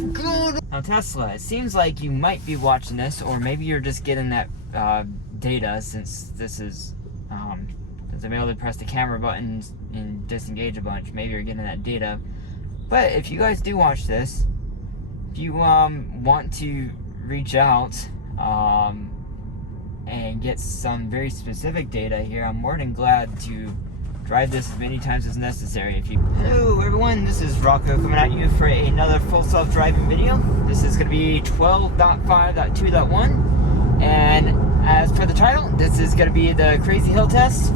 Now Tesla, it seems like you might be watching this, or maybe you're just getting that data, since this is since I'm able to press the camera button and disengage a bunch. Maybe you're getting that data. But if you guys do watch this, if you want to reach out and get some very specific data here, I'm more than glad to drive this as many times as necessary. Hello everyone, this is Rocco coming at you for another full self-driving video. This is going to be 12.5.2.1, and as per the title, this is going to be the Crazy Hill test.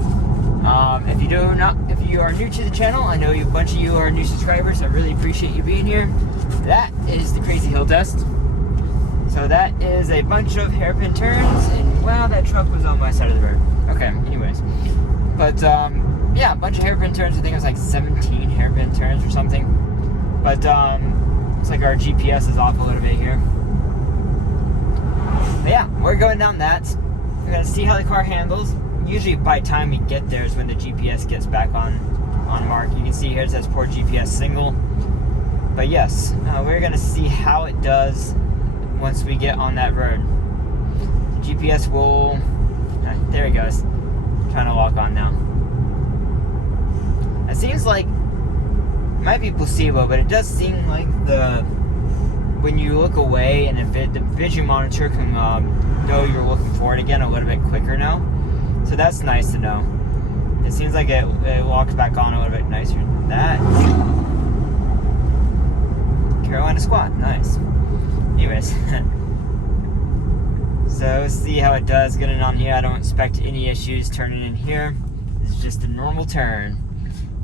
If you are new to the channel, I know a bunch of you are new subscribers. I really appreciate you being here. That is the Crazy Hill test. So that is a bunch of hairpin turns, and wow, that truck was on my side of the road. Okay, anyways, but yeah, a bunch of hairpin turns. I think it was like 17 hairpin turns or something. But it's like our GPS is off a little bit here. But yeah, we're going down that. We're gonna see how the car handles. Usually by the time we get there is when the GPS gets back on mark. You can see here it says poor GPS signal. But yes, we're gonna see how it does once we get on that road. The GPS will, there it goes. Trying to lock on now. It seems like, it might be placebo, but it does seem like when you look away and the vision monitor can know you're looking forward again a little bit quicker now. So that's nice to know. It seems like it locks back on a little bit nicer than that. Carolina squat, nice. Anyways, so let's see how it does getting on here. I don't expect any issues turning in here. This is just a normal turn.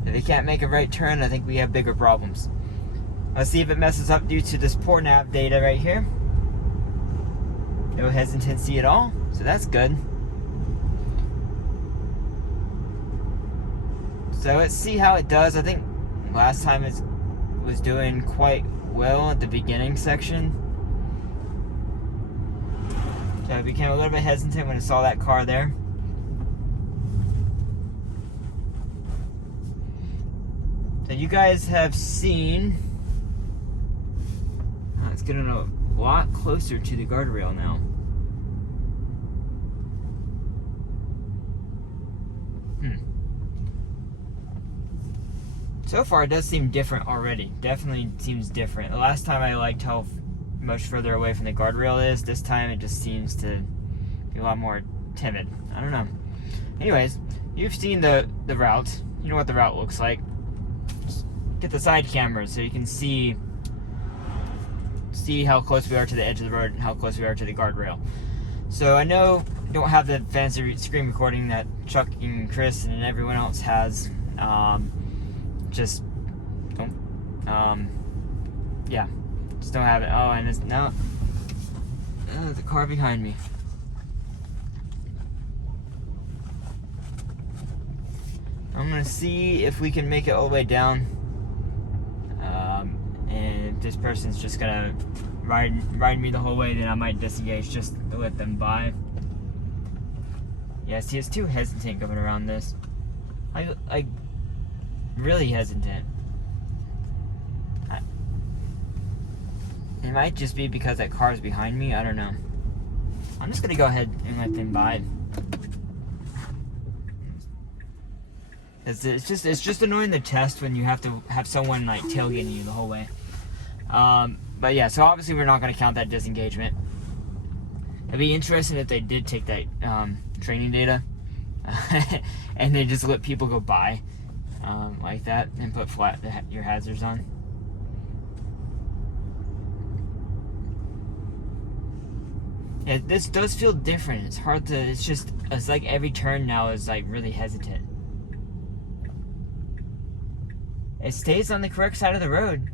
If it can't make a right turn, I think we have bigger problems. Let's see if it messes up due to this poor nav data right here. No hesitancy at all, so that's good. So let's see how it does. I think last time it was doing quite well at the beginning section. So I became a little bit hesitant when I saw that car there. So you guys have seen, it's getting a lot closer to the guardrail now. So far, it does seem different already. Definitely seems different. The last time I liked how much further away from the guardrail is. This time, it just seems to be a lot more timid. I don't know. Anyways, you've seen the route. You know what the route looks like. Just get the side cameras so you can see how close we are to the edge of the road and how close we are to the guardrail. So I know I don't have the fancy screen recording that Chuck and Chris and everyone else has. Just don't, yeah, just don't have it. Oh, and it's now, the car behind me. I'm gonna see if we can make it all the way down, and if this person's just gonna ride me the whole way, then I might disengage just to let them by. Yeah, see, it's too hesitant coming around this. I really hesitant. It might just be because that car is behind me. I don't know. I'm just gonna go ahead and let them by. It's just annoying the test when you have to have someone like tailgating you the whole way. But yeah, so obviously we're not gonna count that disengagement. It'd be interesting if they did take that training data and they just let people go by. Like that, and put your hazards on. Yeah, this does feel different. It's hard to, it's like every turn now is like really hesitant. It stays on the correct side of the road.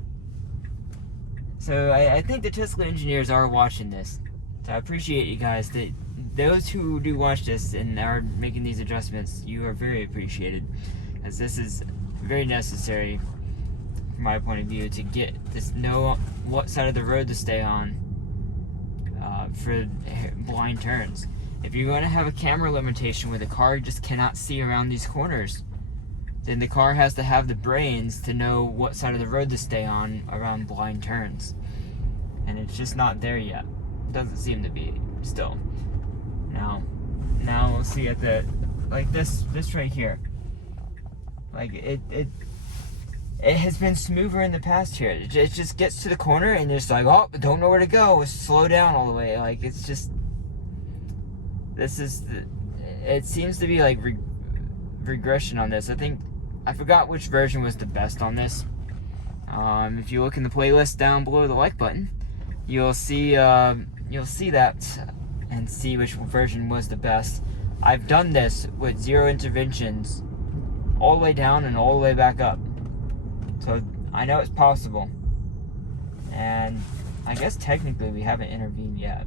So I think the Tesla engineers are watching this. So I appreciate you guys. Those who do watch this and are making these adjustments, you are very appreciated. As this is very necessary from my point of view to know what side of the road to stay on for blind turns. If you're going to have a camera limitation where the car just cannot see around these corners, then the car has to have the brains to know what side of the road to stay on around blind turns. and it's just not there yet. It doesn't seem to be still. Now we'll see at the, like this right here. Like it has been smoother in the past here. It just gets to the corner and it's like, oh, don't know where to go. Slow down all the way. Like, it's just, it seems to be like regression on this. I forgot which version was the best on this. If you look in the playlist down below the like button, you'll see that and see which version was the best. I've done this with 0 interventions all the way down and all the way back up. So I know it's possible. And I guess technically we haven't intervened yet.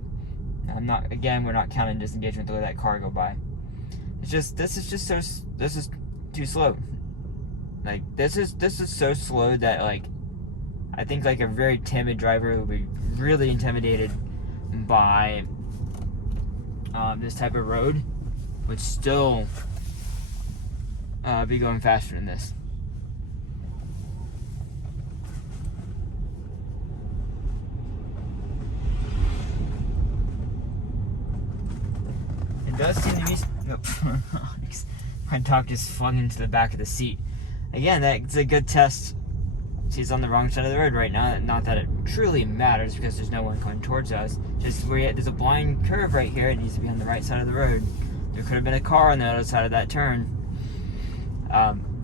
We're not counting disengagement to let that car go by. It's just, this is too slow. Like, this is so slow that, like, I think like a very timid driver would be really intimidated by this type of road, would still be going faster than this. It does seem to be. My dog just flung into the back of the seat. Again, that's a good test. He's on the wrong side of the road right now. Not that it truly matters because there's no one coming towards us. Just there's a blind curve right here. It needs to be on the right side of the road. There could have been a car on the other side of that turn.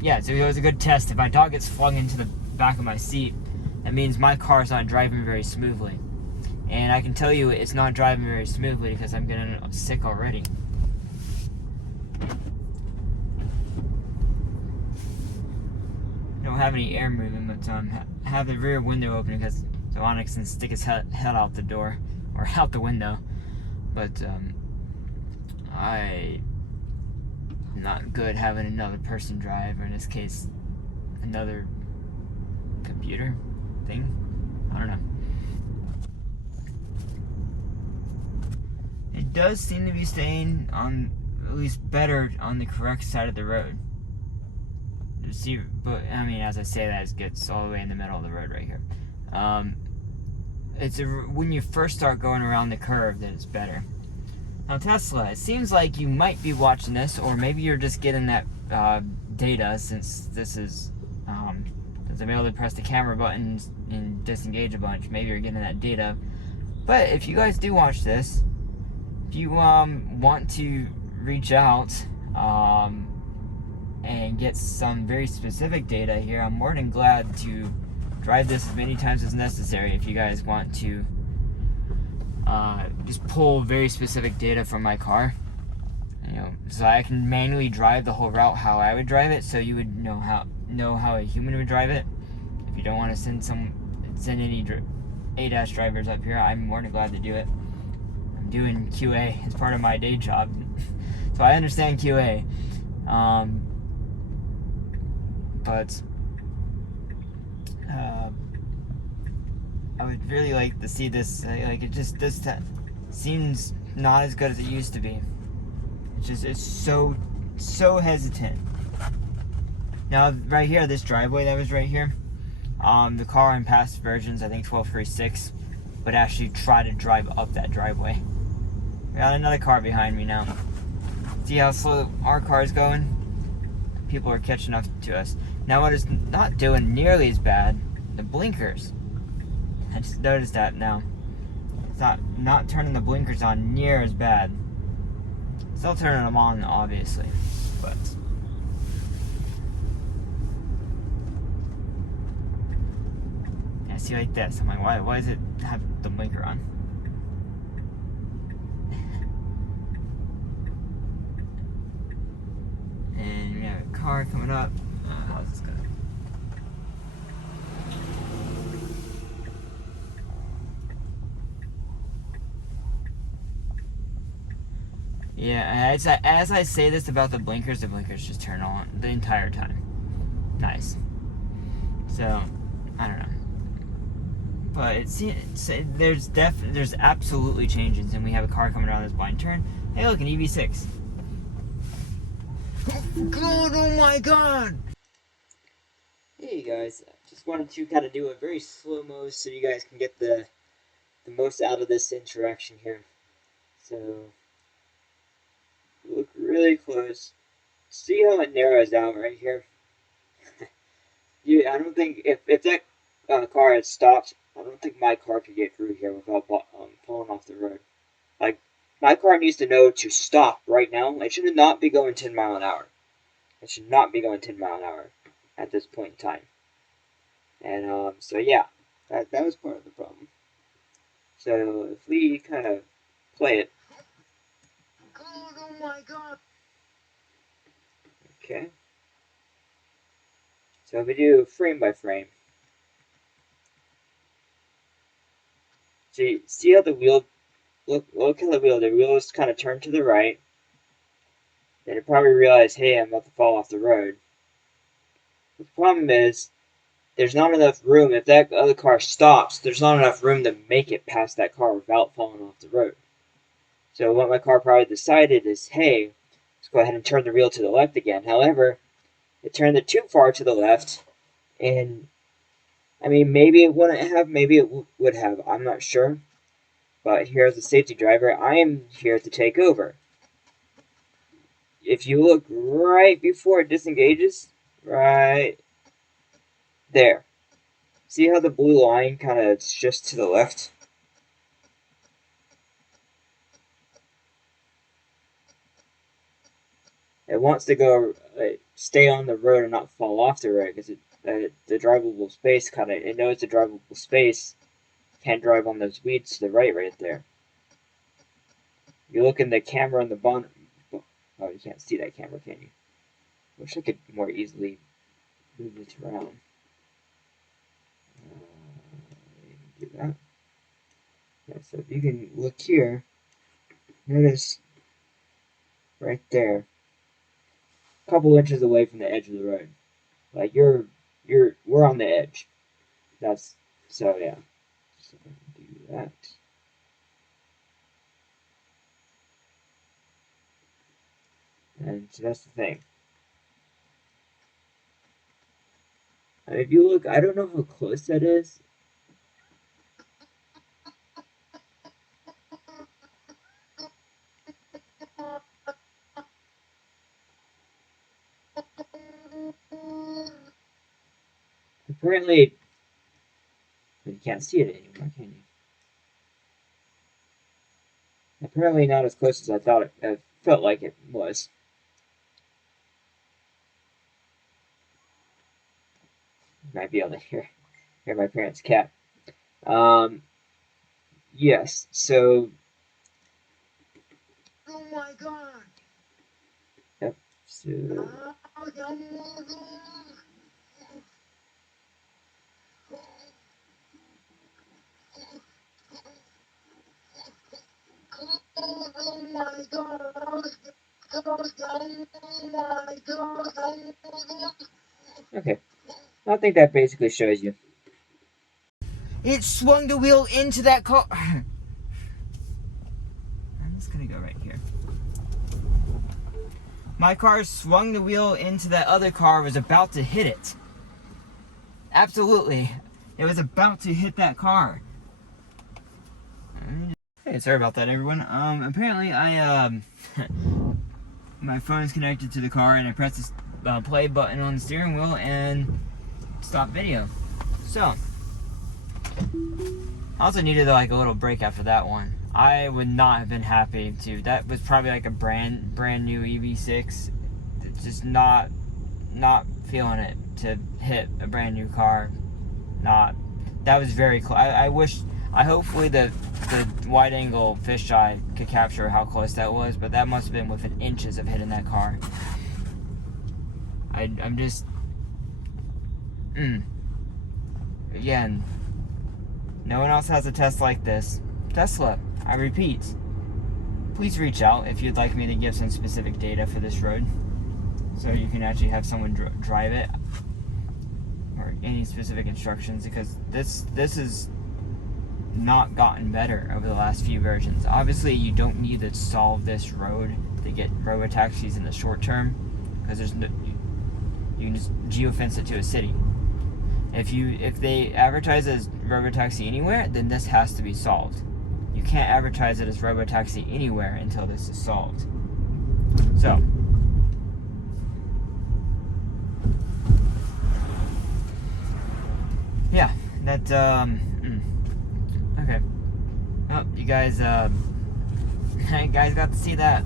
Yeah, so it was a good test. If my dog gets flung into the back of my seat, that means my car's not driving very smoothly. And I can tell you it's not driving very smoothly because I'm getting sick already. Don't have any air movement, but have the rear window open because so Onyx can stick his head out the door or out the window. But I'm not good having another person drive, or in this case, another computer thing. I don't know. It does seem to be staying on, at least better, on the correct side of the road. See, but I mean, as I say that, it gets all the way in the middle of the road right here. When you first start going around the curve that it's better. Now Tesla, it seems like you might be watching this, or maybe you're just getting that data since this is since I'm able to press the camera button and disengage a bunch. Maybe you're getting that data. But if you guys do watch this, if you want to reach out and get some very specific data here, I'm more than glad to drive this as many times as necessary if you guys want to just pull very specific data from my car, so I can manually drive the whole route how I would drive it, so you would know how a human would drive it. If you don't want to send any ADAS drivers up here, I'm more than glad to do it. I'm doing QA as part of my day job, so I understand QA. But I would really like to see this. This seems not as good as it used to be. It's so hesitant. Now right here, this driveway that was right here, the car in past versions, I think 1236, would actually try to drive up that driveway. We got another car behind me now. See how slow our car is going? People are catching up to us. Now what is not doing nearly as bad, the blinkers. I just noticed that now. It's not turning the blinkers on near as bad. Still turning them on, obviously, but I see like this. I'm like, why does it have the blinker on? And we have a car coming up. How's this going? Yeah, as I say this about the blinkers just turn on the entire time. Nice. So, I don't know. But there's absolutely changes, and we have a car coming around this blind turn. Hey, look, an EV6. God, oh my God! Hey guys, just wanted to kind of do a very slow-mo so you guys can get the the most out of this interaction here. So look really close. See how it narrows out right here? I don't think if that car had stopped, I don't think my car could get through here without pulling off the road. Like, my car needs to know to stop right now. It should not be going 10 miles an hour. It should not be going 10 miles an hour at this point in time. And so yeah, that was part of the problem. So if we kind of play it. Oh my god. Okay. So if we do frame by frame. See how the wheel, look how the wheel is kind of turned to the right. Then it probably realized, hey, I'm about to fall off the road. The problem is, there's not enough room. If that other car stops, there's not enough room to make it past that car without falling off the road. So what my car probably decided is, hey, let's go ahead and turn the wheel to the left again. However, it turned it too far to the left, and I mean, maybe it wouldn't have, maybe it would have, I'm not sure. But here as a safety driver, I am here to take over. If you look right before it disengages, right there. See how the blue line kind of is just to the left? It wants to go stay on the road and not fall off the road because the drivable space it knows the drivable space can't drive on those weeds to the right there. You look in the camera on the bottom. Oh, you can't see that camera, can you? Wish I could more easily move this around. Do that. Yeah, so if you can look here, notice right there, a couple inches away from the edge of the road. Like we're on the edge. So yeah. So do that. And so that's the thing. And if you look, I don't know how close that is. Apparently, you can't see it anymore, can you? Apparently not as close as I thought it felt like it was. You might be able to hear my parents' cat. Yes, so. Oh my god. Yep, so. Oh my god. Oh my god. Okay, I think that basically shows you. It swung the wheel into that car. I'm just gonna go right here. My car swung the wheel into that other car, was about to hit it. Absolutely. It was about to hit that car. Hey, sorry about that, everyone. Apparently my phone is connected to the car and I pressed the play button on the steering wheel and stopped video. So, I also needed like a little break after that one. I would not have been happy to. That was probably like a brand new EV6. Just not feeling it to hit a brand new car. That was very close. I hopefully the wide angle fisheye could capture how close that was, but that must have been within inches of hitting that car. I'm just again, no one else has a test like this. Tesla, I repeat, please reach out if you'd like me to give some specific data for this road, so you can actually have someone drive it, or any specific instructions, because this is not gotten better over the last few versions. Obviously, you don't need to solve this road to get robo-taxis in the short term, because you can just geofence it to a city. If they advertise it as robotaxi anywhere, then this has to be solved. You can't advertise it as robotaxi anywhere until this is solved. So, yeah, that okay. Oh, you guys guys got to see that.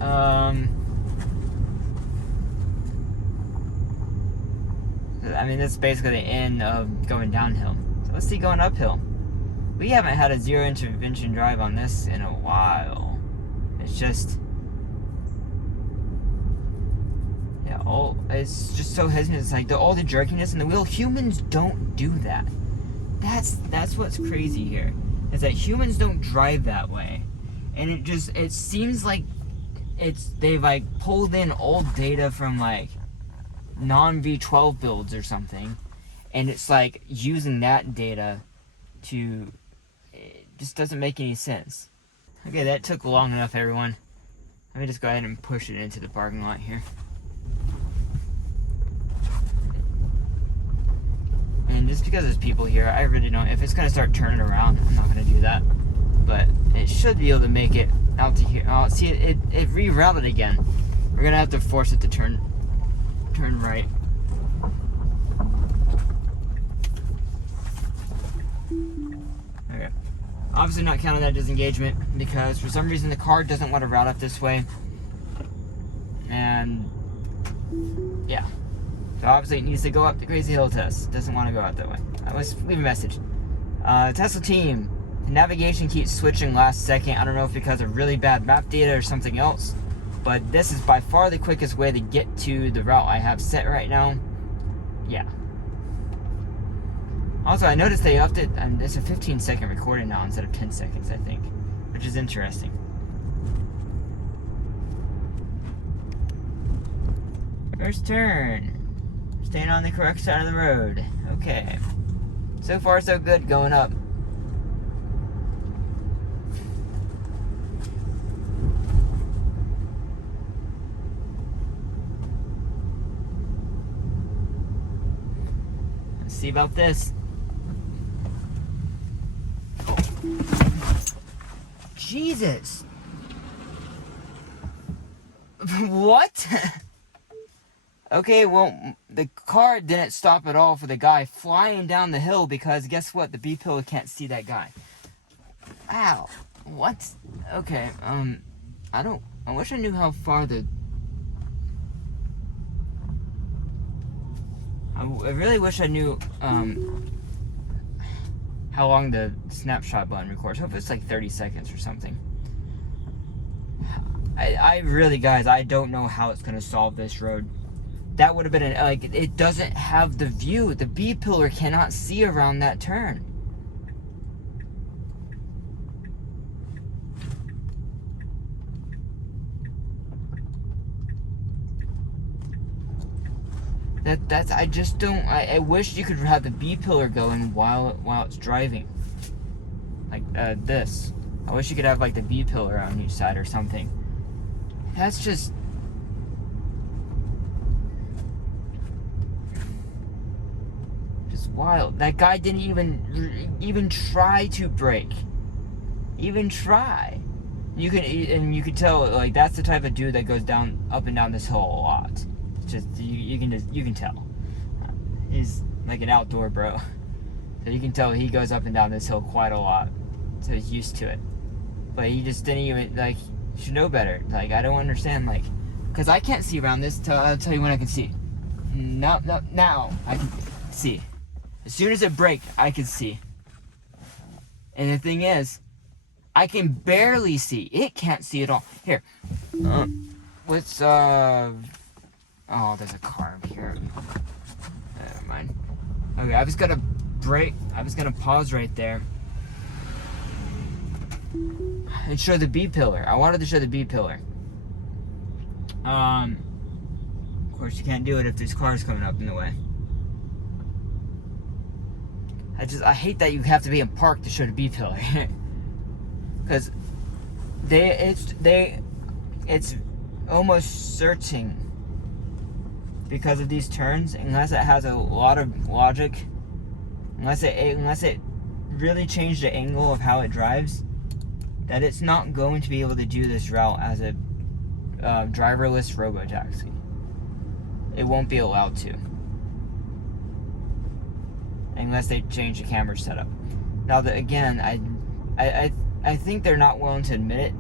I mean, that's basically the end of going downhill. So let's see going uphill. We haven't had a zero intervention drive on this in a while. It's just, yeah, it's just so hesitant. It's like all the jerkiness in the wheel. Humans don't do that. That's what's crazy here, is that humans don't drive that way. And it seems like they've like pulled in old data from like non-V12 builds or something, and it's like using that data to, it just doesn't make any sense. Okay, that took long enough, everyone. Let me just go ahead and push it into the parking lot here. And just because there's people here, I really don't, if it's gonna start turning around, I'm not gonna do that. But it should be able to make it out to here. Oh, see, it rerouted again. We're gonna have to force it to turn right. Okay. Obviously not counting that disengagement because for some reason the car doesn't want to route up this way. And yeah. So obviously it needs to go up the crazy hill test. It doesn't want to go out that way. Let's leave a message. Tesla team, the navigation keeps switching last second. I don't know if because of really bad map data or something else. But this is by far the quickest way to get to the route I have set right now. Yeah. Also, I noticed they upped it, and it's a 15-second recording now instead of 10 seconds, I think. Which is interesting. First turn. Staying on the correct side of the road. Okay. So far, so good going up. See about this. Jesus. What? Okay, well, the car didn't stop at all for the guy flying down the hill because guess what? The B-pillar can't see that guy. Ow. What? Okay, I wish I knew how far I really wish I knew how long the snapshot button records. Hope it's like 30 seconds or something. I really, guys, I don't know how it's gonna solve this road. That would have been like, it doesn't have the view. The B pillar cannot see around that turn. I just don't, I wish you could have the B pillar going while it's driving. Like, this. I wish you could have, like, the B pillar on each side or something. That's just wild. That guy didn't even try to brake. Even try. You can tell, like, that's the type of dude that goes up and down this hill a lot. Just you can tell. He's like an outdoor bro, so you can tell he goes up and down this hill quite a lot, so he's used to it. But he just didn't even, like, you should know better. Like, I don't understand, like, because I can't see around this. I'll tell you when I can see. Now I can see. As soon as it braked, I can see. And the thing is, I can barely see. It can't see at all. Here, let's oh, there's a car up here. Never mind. Okay, I was gonna brake. I was gonna pause right there and show the B pillar. I wanted to show the B pillar. Of course, you can't do it if there's cars coming up in the way. I hate that you have to be in park to show the B pillar, because it's almost certain, because of these turns, unless it has a lot of logic, unless it really changed the angle of how it drives, that it's not going to be able to do this route as a driverless robotaxi. It won't be allowed to, unless they change the camera setup. Now, again, I think they're not willing to admit it,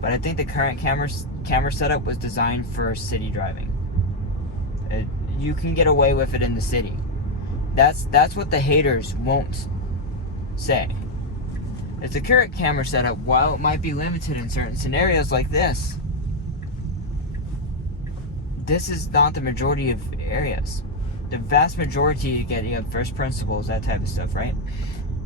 but I think the current camera setup was designed for city driving. You can get away with it in the city. That's what the haters won't say. If the current camera setup, while it might be limited in certain scenarios like this is not the majority of areas. The vast majority, you have first principles, that type of stuff, right?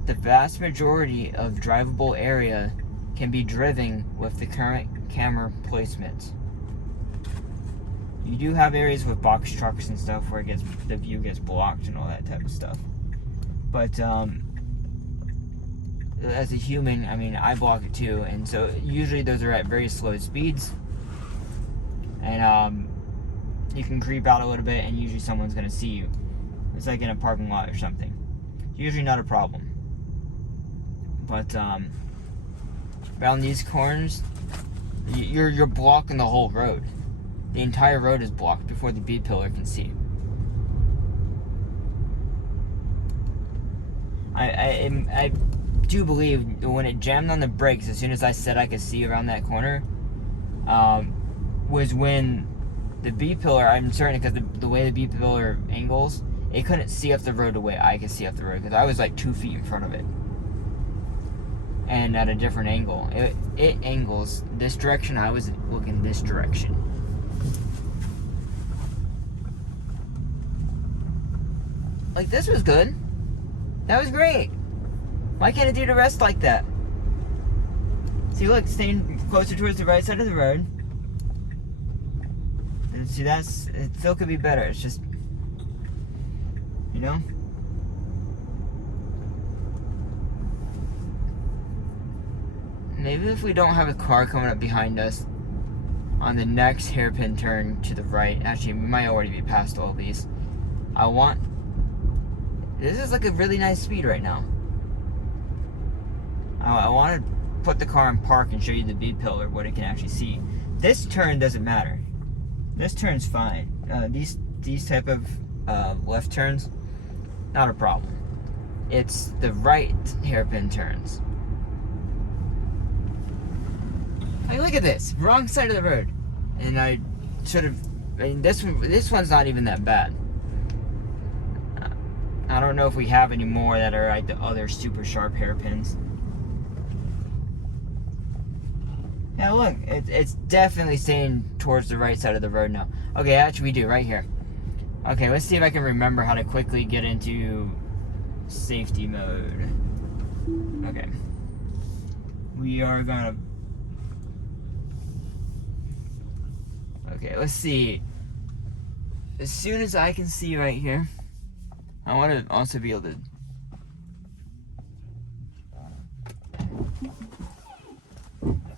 The vast majority of drivable area can be driven with the current camera placement. You do have areas with box trucks and stuff where the view gets blocked and all that type of stuff. But as a human, I mean, I block it too, and so usually those are at very slow speeds, and you can creep out a little bit, and usually someone's gonna see you. It's like in a parking lot or something. Usually not a problem. But around these corners, you're blocking the whole road. The entire road is blocked before the B pillar can see. I do believe when it jammed on the brakes, as soon as I said I could see around that corner, was when the B pillar, I'm certain, because the way the B pillar angles, it couldn't see up the road the way I could see up the road, because I was like 2 feet in front of it. And at a different angle. It angles this direction, I was looking this direction. Like, this was good. That was great. Why can't it do the rest like that? See, look, staying closer towards the right side of the road. And see, it still could be better. It's just, you know? Maybe if we don't have a car coming up behind us on the next hairpin turn to the right. Actually, we might already be past all these. This is like a really nice speed right now. I want to put the car in park and show you the B pillar, what it can actually see. This turn doesn't matter. This turn's fine. These type of left turns, not a problem. It's the right hairpin turns. Hey, look at this, wrong side of the road. And I should have. I mean, this one's not even that bad. I don't know if we have any more that are like the other super sharp hairpins. Yeah, look, it's definitely staying towards the right side of the road now. Okay, actually we do, right here. Okay, let's see if I can remember how to quickly get into safety mode. Okay. We are gonna... Okay, let's see. As soon as I can see right here, I want to also be able to...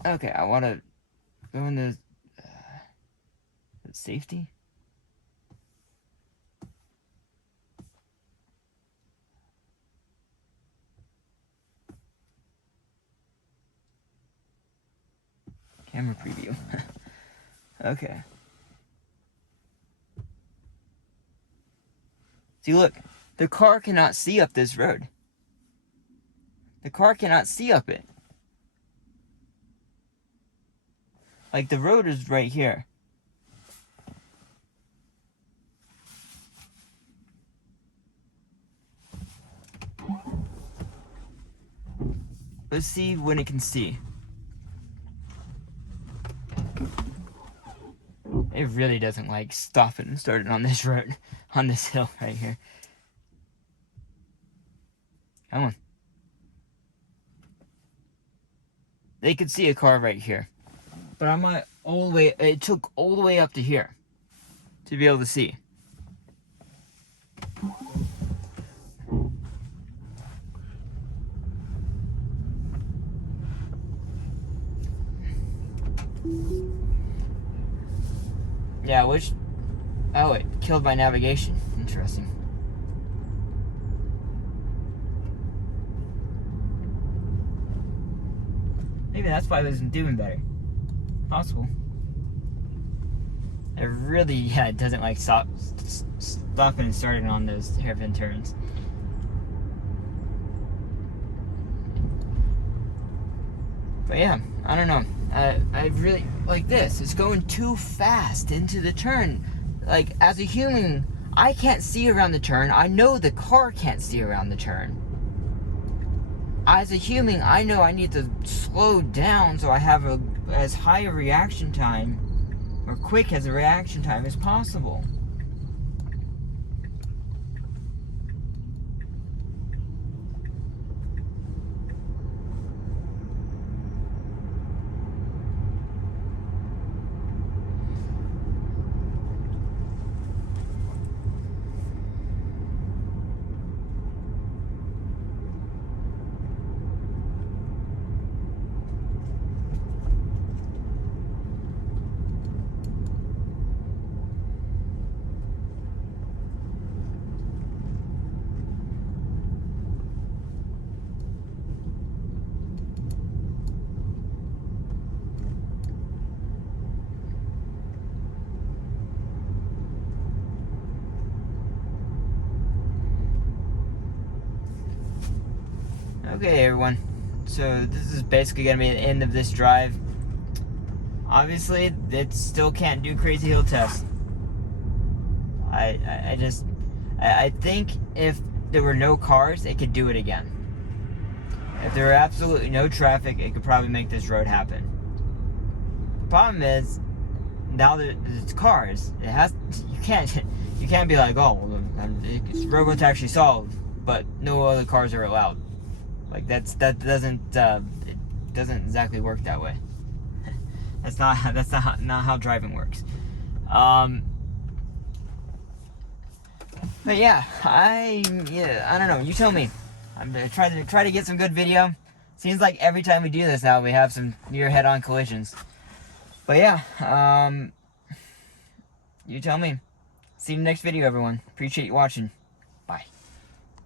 Okay, I want to go into safety. Camera preview. Okay. See, look, the car cannot see up this road. The car cannot see up it. Like, the road is right here. Let's see when it can see. It really doesn't like stopping and starting on this road, on this hill right here. Come on. They could see a car right here. But I'm not all the way, it took all the way up to here to be able to see. Yeah, which... Oh, it killed my navigation. Interesting. Maybe that's why I wasn't doing better. Possible. It really, it doesn't like stopping and starting on those hairpin turns. But yeah, I don't know. I really like this. It's going too fast into the turn. Like, as a human, I can't see around the turn. I know the car can't see around the turn. As a human, I know I need to slow down so I have as high a reaction time, or quick as a reaction time as possible. Okay, everyone. So this is basically going to be the end of this drive. Obviously, it still can't do crazy hill tests. I think if there were no cars, it could do it again. If there were absolutely no traffic, it could probably make this road happen. The problem is, now that it's cars, you can't be like, oh, well, it's robots actually solved, but no other cars are allowed. Like that doesn't exactly work that way. That's not how driving works. But yeah, I don't know. You tell me. I'm gonna try to get some good video. Seems like every time we do this now, we have some near head-on collisions. But yeah, you tell me. See you in the next video, everyone. Appreciate you watching.